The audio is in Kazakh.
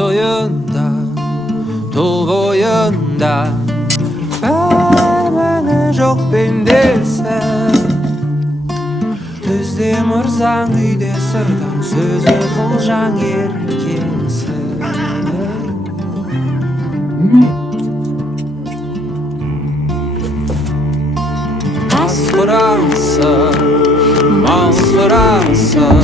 oyunda, tol boyunda. Bana жоқ пендесі, түзде мырзаң үйде сырдаң, сөзі қылжаң еркесі. Ас құрасың, мал сұрасың,